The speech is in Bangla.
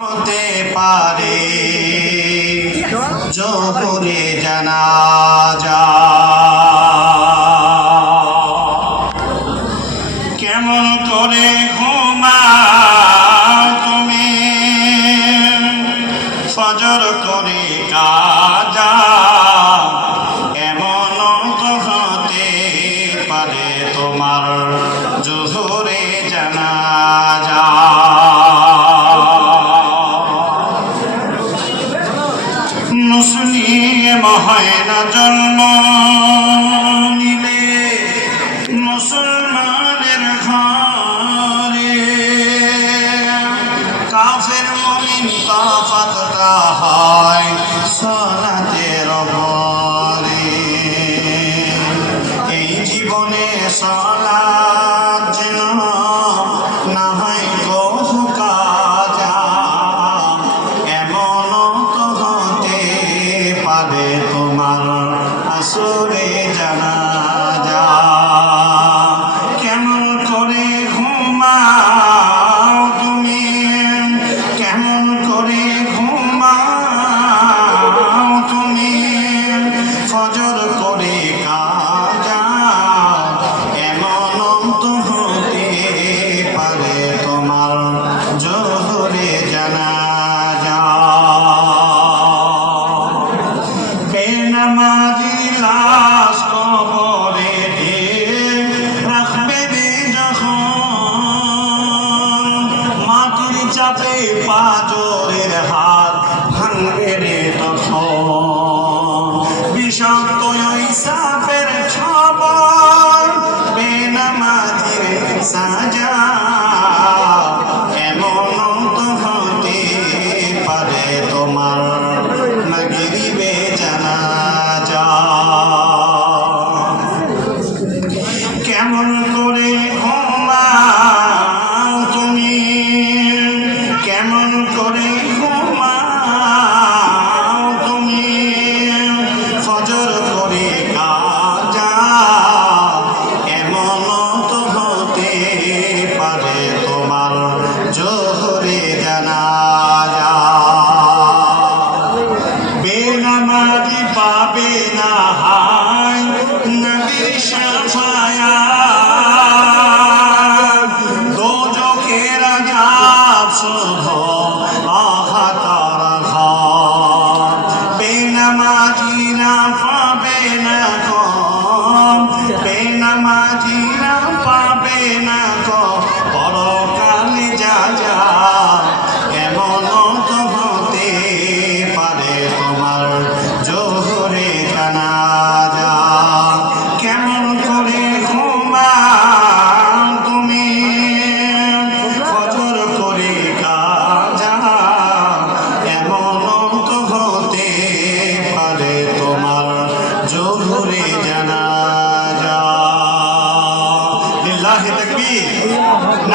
হতে পারে। জোহরে জানা যা কেমন করে ঘুমা তুমি? ফজর করে কাজা এমন হতে পারে তোমার জোহরে জানা মুসলিম হয় না জন্ম নিলে। মুসলমানের ঘরে। কাফের মমিন তফাতটা হয় সলাতের পরে এই জীবনে সলাত তোমার আসরে জানা যা মাটির চাপে পাজরের হাত ভাঙবে রে তখন বিষাক্ত ওই সাপের খবর বেনামাজির সাজা। এমন তো পারে তোমার মাগরিবে জানা যা কেমন করে জোহরে জানা যা বেনামাজি পাবে না হায় নবীর শাফায়াত দোজখের আযাব শুভ, আহাতার ঘর। বেনামাজিরা পাবে না কম বেনামাজিরা পাবে না কম। আমিন।